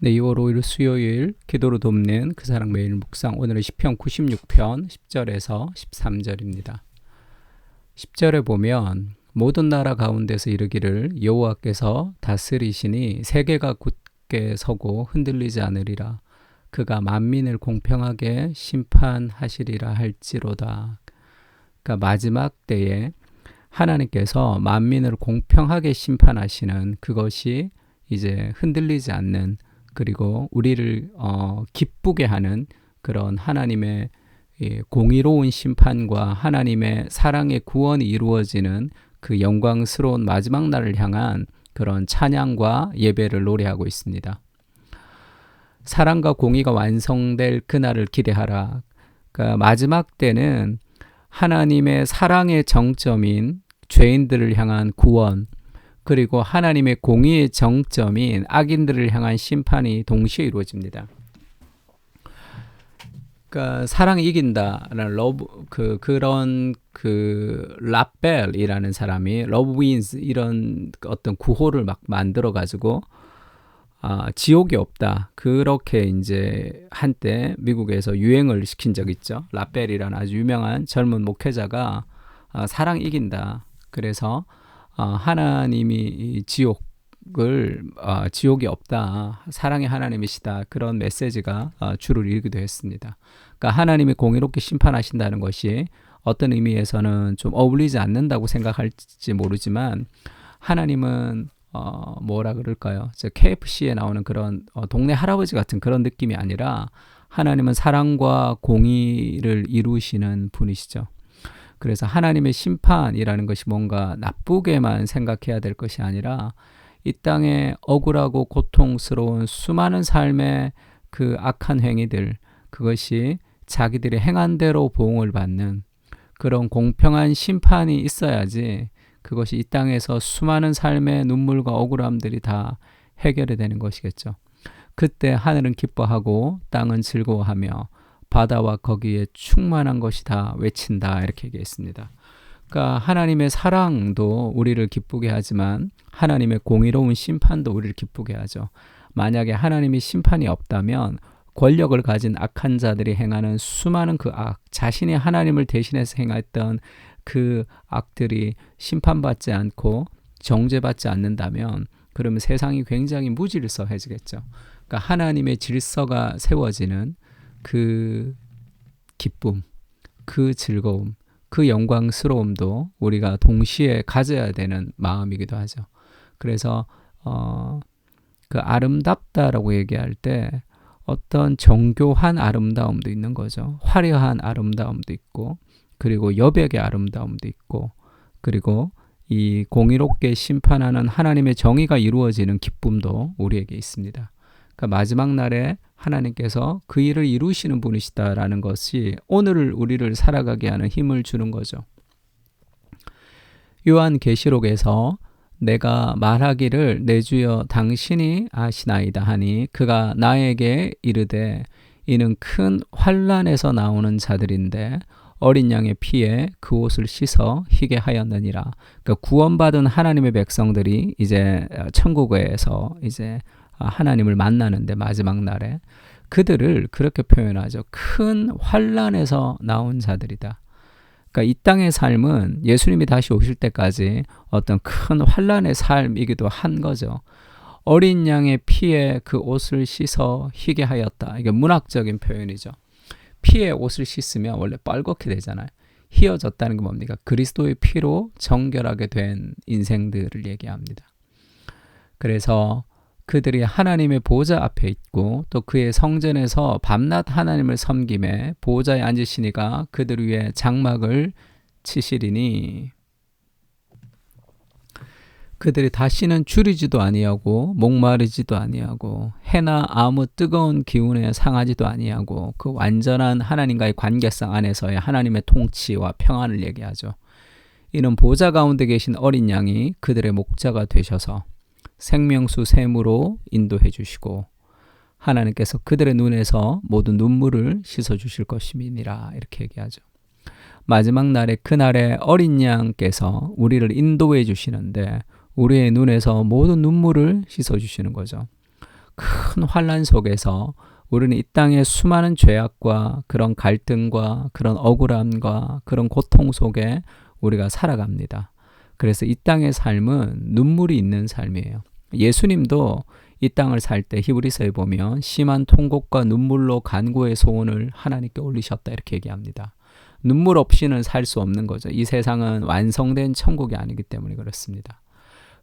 네, 2월 5일 수요일 기도로 돕는 그 사랑 매일 묵상. 오늘은 시편 96편 10절에서 13절입니다. 10절에 보면 모든 나라 가운데서 이르기를 여호와께서 다스리시니 세계가 굳게 서고 흔들리지 않으리라. 그가 만민을 공평하게 심판하시리라 할지로다. 그러니까 마지막 때에 하나님께서 만민을 공평하게 심판하시는, 그것이 이제 흔들리지 않는, 그리고 우리를 기쁘게 하는 그런 하나님의 공의로운 심판과 하나님의 사랑의 구원이 이루어지는 그 영광스러운 마지막 날을 향한 그런 찬양과 예배를 노래하고 있습니다. 사랑과 공의가 완성될 그날을 기대하라. 그러니까 마지막 때는 하나님의 사랑의 정점인 죄인들을 향한 구원, 그리고 하나님의 공의의 정점인 악인들을 향한 심판이 동시에 이루어집니다. 그러니까 사랑이 이긴다라는 그런 라벨이라는 사람이 러브 윈스 이런 어떤 구호를 막 만들어 가지고 지옥이 없다, 그렇게 이제 한때 미국에서 유행을 시킨 적 있죠. 라벨이라는 아주 유명한 젊은 목회자가 사랑 이긴다, 그래서 하나님이 지옥이 없다, 사랑의 하나님이시다, 그런 메시지가 주를 이루기도 했습니다. 그러니까 하나님이 공의롭게 심판하신다는 것이 어떤 의미에서는 좀 어울리지 않는다고 생각할지 모르지만, 하나님은 뭐라 그럴까요? KFC에 나오는 그런 동네 할아버지 같은 그런 느낌이 아니라, 하나님은 사랑과 공의를 이루시는 분이시죠. 그래서 하나님의 심판이라는 것이 뭔가 나쁘게만 생각해야 될 것이 아니라, 이 땅에 억울하고 고통스러운 수많은 삶의 그 악한 행위들, 그것이 자기들이 행한 대로 보응을 받는 그런 공평한 심판이 있어야지 그것이 이 땅에서 수많은 삶의 눈물과 억울함들이 다 해결이 되는 것이겠죠. 그때 하늘은 기뻐하고 땅은 즐거워하며 바다와 거기에 충만한 것이 다 외친다, 이렇게 얘기했습니다. 그러니까 하나님의 사랑도 우리를 기쁘게 하지만 하나님의 공의로운 심판도 우리를 기쁘게 하죠. 만약에 하나님이 심판이 없다면 권력을 가진 악한 자들이 행하는 수많은 그 악, 자신이 하나님을 대신해서 행했던 그 악들이 심판받지 않고 정죄받지 않는다면, 그러면 세상이 굉장히 무질서해지겠죠. 그러니까 하나님의 질서가 세워지는 그 기쁨, 그 즐거움, 그 영광스러움도 우리가 동시에 가져야 되는 마음이기도 하죠. 그래서 그 아름답다라고 얘기할 때 어떤 정교한 아름다움도 있는 거죠. 화려한 아름다움도 있고, 그리고 여백의 아름다움도 있고, 그리고 이 공의롭게 심판하는 하나님의 정의가 이루어지는 기쁨도 우리에게 있습니다. 그러니까 마지막 날에 하나님께서 그 일을 이루시는 분이시다라는 것이 오늘을 우리를 살아가게 하는 힘을 주는 거죠. 요한계시록에서 내가 말하기를 내 주여 당신이 아시나이다 하니 그가 나에게 이르되 이는 큰 환난에서 나오는 자들인데 어린 양의 피에 그 옷을 씻어 희게 하였느니라. 그러니까 구원받은 하나님의 백성들이 이제 천국에서 이제 하나님을 만나는데, 마지막 날에 그들을 그렇게 표현하죠. 큰 환난에서 나온 자들이다. 그러니까 이 땅의 삶은 예수님이 다시 오실 때까지 어떤 큰 환난의 삶이기도 한 거죠. 어린 양의 피에 그 옷을 씻어 희게 하였다. 이게 문학적인 표현이죠. 피에 옷을 씻으면 원래 빨갛게 되잖아요. 희어졌다는 게 뭡니까? 그리스도의 피로 정결하게 된 인생들을 얘기합니다. 그래서 그들이 하나님의 보좌 앞에 있고 또 그의 성전에서 밤낮 하나님을 섬김에 보좌에 앉으시니가 그들 위에 장막을 치시리니, 그들이 다시는 줄이지도 아니하고 목마르지도 아니하고 해나 아무 뜨거운 기운에 상하지도 아니하고, 그 완전한 하나님과의 관계성 안에서의 하나님의 통치와 평안을 얘기하죠. 이는 보좌 가운데 계신 어린 양이 그들의 목자가 되셔서 생명수 샘으로 인도해 주시고 하나님께서 그들의 눈에서 모든 눈물을 씻어 주실 것임이니라, 이렇게 얘기하죠. 마지막 날에 그날에 어린 양께서 우리를 인도해 주시는데 우리의 눈에서 모든 눈물을 씻어 주시는 거죠. 큰 환난 속에서 우리는 이 땅의 수많은 죄악과 그런 갈등과 그런 억울함과 그런 고통 속에 우리가 살아갑니다. 그래서 이 땅의 삶은 눈물이 있는 삶이에요. 예수님도 이 땅을 살 때 히브리서에 보면 심한 통곡과 눈물로 간구의 소원을 하나님께 올리셨다 이렇게 얘기합니다. 눈물 없이는 살 수 없는 거죠. 이 세상은 완성된 천국이 아니기 때문에 그렇습니다.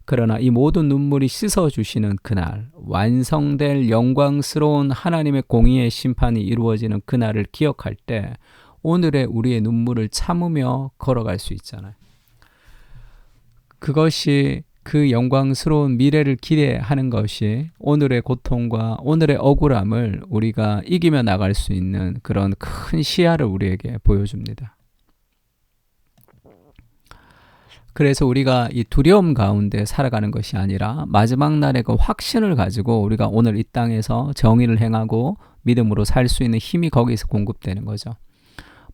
그러나 이 모든 눈물이 씻어주시는 그날, 완성될 영광스러운 하나님의 공의의 심판이 이루어지는 그날을 기억할 때 오늘의 우리의 눈물을 참으며 걸어갈 수 있잖아요. 그것이 그 영광스러운 미래를 기대하는 것이 오늘의 고통과 오늘의 억울함을 우리가 이기며 나갈 수 있는 그런 큰 시야를 우리에게 보여줍니다. 그래서 우리가 이 두려움 가운데 살아가는 것이 아니라 마지막 날의 그 확신을 가지고 우리가 오늘 이 땅에서 정의를 행하고 믿음으로 살 수 있는 힘이 거기서 공급되는 거죠.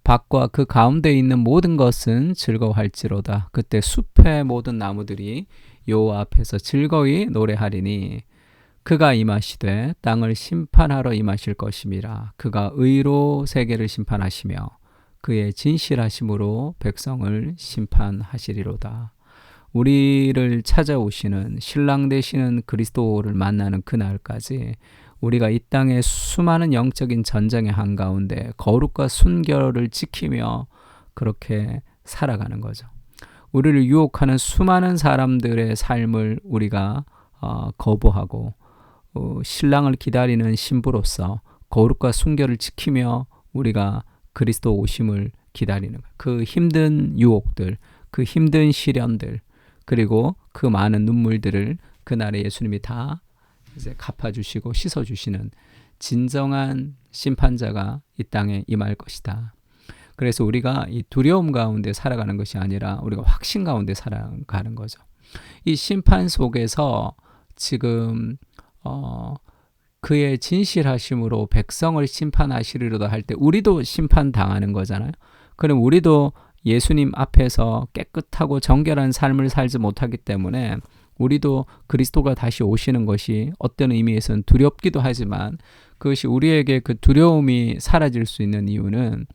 밭과 그 가운데 있는 모든 것은 즐거워할지로다. 그때 숲의 모든 나무들이 여호와 앞에서 즐거이 노래하리니 그가 임하시되 땅을 심판하러 임하실 것임이라. 그가 의로 세계를 심판하시며 그의 진실하심으로 백성을 심판하시리로다. 우리를 찾아오시는 신랑 되시는 그리스도를 만나는 그날까지 우리가 이 땅의 수많은 영적인 전쟁의 한가운데 거룩과 순결을 지키며 그렇게 살아가는 거죠. 우리를 유혹하는 수많은 사람들의 삶을 우리가 거부하고 신랑을 기다리는 신부로서 거룩과 순결을 지키며 우리가 그리스도 오심을 기다리는 그 힘든 유혹들, 그 힘든 시련들, 그리고 그 많은 눈물들을 그날에 예수님이 다 이제 갚아주시고 씻어주시는 진정한 심판자가 이 땅에 임할 것이다. 그래서 우리가 이 두려움 가운데 살아가는 것이 아니라 우리가 확신 가운데 살아가는 거죠. 이 심판 속에서 지금 그의 진실하심으로 백성을 심판하시리로다 할 때 우리도 심판당하는 거잖아요. 그럼 우리도 예수님 앞에서 깨끗하고 정결한 삶을 살지 못하기 때문에 우리도 그리스도가 다시 오시는 것이 어떤 의미에서는 두렵기도 하지만 그것이 우리에게 그 두려움이 사라질 수 있는 이유는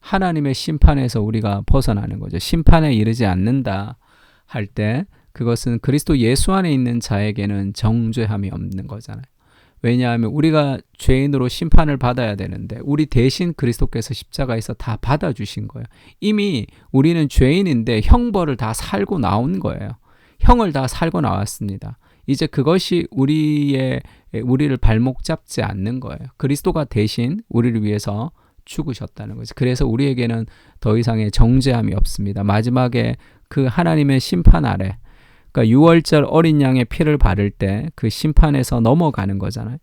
하나님의 심판에서 우리가 벗어나는 거죠. 심판에 이르지 않는다 할 때 그것은 그리스도 예수 안에 있는 자에게는 정죄함이 없는 거잖아요. 왜냐하면 우리가 죄인으로 심판을 받아야 되는데 우리 대신 그리스도께서 십자가에서 다 받아주신 거예요. 이미 우리는 죄인인데 형벌을 다 살고 나온 거예요. 형을 다 살고 나왔습니다. 이제 그것이 우리를 발목 잡지 않는 거예요. 그리스도가 대신 우리를 위해서 죽으셨다는 거죠. 그래서 우리에게는 더 이상의 정죄함이 없습니다. 마지막에 그 하나님의 심판 아래, 그러니까 6월절 어린 양의 피를 바를 때 그 심판에서 넘어가는 거잖아요.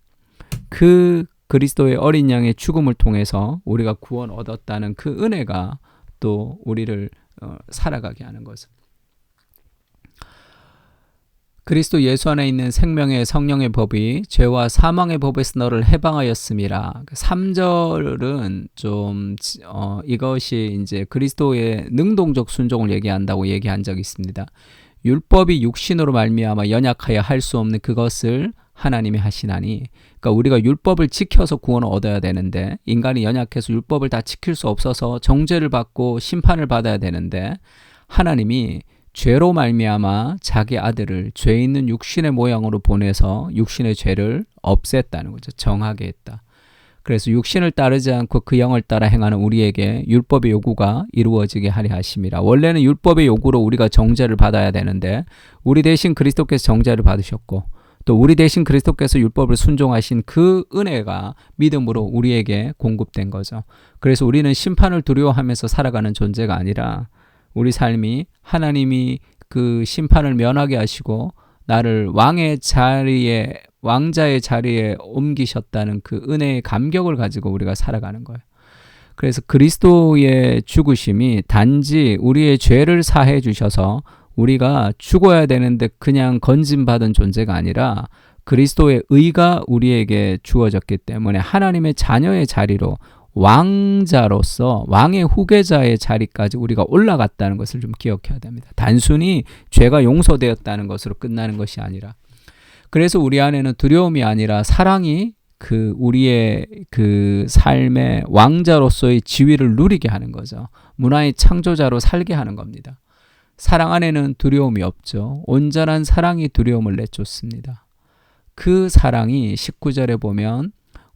그 그리스도의 어린 양의 죽음을 통해서 우리가 구원 얻었다는 그 은혜가 또 우리를 살아가게 하는 거죠. 그리스도 예수 안에 있는 생명의 성령의 법이 죄와 사망의 법에서 너를 해방하였음이라. 3절은 좀 이것이 이제 그리스도의 능동적 순종을 얘기한다고 얘기한 적이 있습니다. 율법이 육신으로 말미암아 연약하여 할 수 없는 그것을 하나님이 하시나니, 그러니까 우리가 율법을 지켜서 구원을 얻어야 되는데 인간이 연약해서 율법을 다 지킬 수 없어서 정죄를 받고 심판을 받아야 되는데 하나님이 죄로 말미암아 자기 아들을 죄 있는 육신의 모양으로 보내서 육신의 죄를 없앴다는 거죠. 정하게 했다. 그래서 육신을 따르지 않고 그 영을 따라 행하는 우리에게 율법의 요구가 이루어지게 하려 하심이라. 원래는 율법의 요구로 우리가 정죄를 받아야 되는데 우리 대신 그리스도께서 정죄를 받으셨고 또 우리 대신 그리스도께서 율법을 순종하신 그 은혜가 믿음으로 우리에게 공급된 거죠. 그래서 우리는 심판을 두려워하면서 살아가는 존재가 아니라 우리 삶이 하나님이 그 심판을 면하게 하시고 나를 왕자의 자리에 옮기셨다는 그 은혜의 감격을 가지고 우리가 살아가는 거예요. 그래서 그리스도의 죽으심이 단지 우리의 죄를 사해 주셔서 우리가 죽어야 되는데 그냥 건짐받은 존재가 아니라 그리스도의 의가 우리에게 주어졌기 때문에 하나님의 자녀의 자리로 왕자로서 왕의 후계자의 자리까지 우리가 올라갔다는 것을 좀 기억해야 됩니다. 단순히 죄가 용서되었다는 것으로 끝나는 것이 아니라 그래서 우리 안에는 두려움이 아니라 사랑이 그 우리의 그 삶의 왕자로서의 지위를 누리게 하는 거죠. 문화의 창조자로 살게 하는 겁니다. 사랑 안에는 두려움이 없죠. 온전한 사랑이 두려움을 내쫓습니다. 그 사랑이 19절에 보면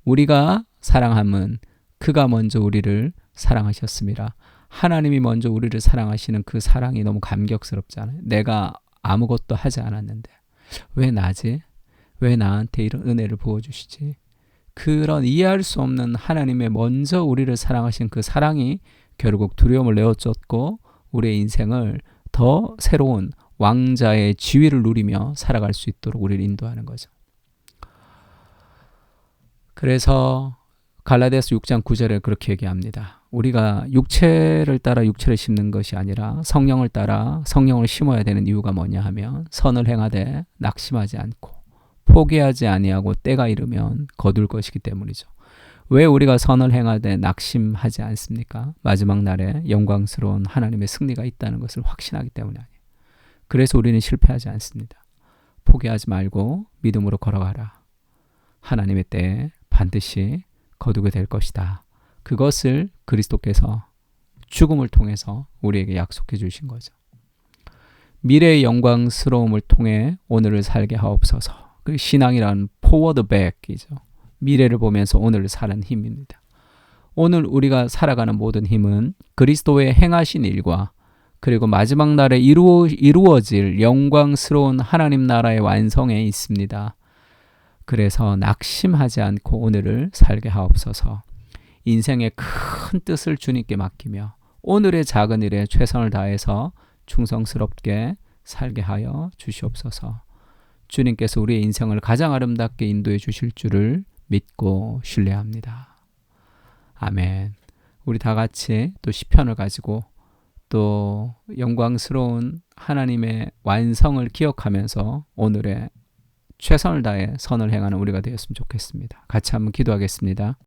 우리가 사랑함은 그가 먼저 우리를 사랑하셨습니다. 하나님이 먼저 우리를 사랑하시는 그 사랑이 너무 감격스럽잖아요. 내가 아무것도 하지 않았는데 왜 나지? 왜 나한테 이런 은혜를 부어주시지? 그런 이해할 수 없는 하나님의 먼저 우리를 사랑하신 그 사랑이 결국 두려움을 내어쫓고 우리의 인생을 더 새로운 왕자의 지위를 누리며 살아갈 수 있도록 우리를 인도하는 거죠. 그래서 갈라디아서 6장 9절에 그렇게 얘기합니다. 우리가 육체를 따라 육체를 심는 것이 아니라 성령을 따라 성령을 심어야 되는 이유가 뭐냐 하면 선을 행하되 낙심하지 않고 포기하지 아니하고 때가 이르면 거둘 것이기 때문이죠. 왜 우리가 선을 행하되 낙심하지 않습니까? 마지막 날에 영광스러운 하나님의 승리가 있다는 것을 확신하기 때문에 아니에요. 그래서 우리는 실패하지 않습니다. 포기하지 말고 믿음으로 걸어가라. 하나님의 때에 반드시 거두게 될 것이다. 그것을 그리스도께서 죽음을 통해서 우리에게 약속해 주신 거죠. 미래의 영광스러움을 통해 오늘을 살게 하옵소서. 그 신앙이란 forward back이죠. 미래를 보면서 오늘을 사는 힘입니다. 오늘 우리가 살아가는 모든 힘은 그리스도의 행하신 일과 그리고 마지막 날에 이루어질 영광스러운 하나님 나라의 완성에 있습니다. 그래서 낙심하지 않고 오늘을 살게 하옵소서. 인생의 큰 뜻을 주님께 맡기며 오늘의 작은 일에 최선을 다해서 충성스럽게 살게 하여 주시옵소서. 주님께서 우리의 인생을 가장 아름답게 인도해 주실 줄을 믿고 신뢰합니다. 아멘. 우리 다 같이 또 시편을 가지고 또 영광스러운 하나님의 완성을 기억하면서 오늘의 최선을 다해 선을 행하는 우리가 되었으면 좋겠습니다. 같이 한번 기도하겠습니다.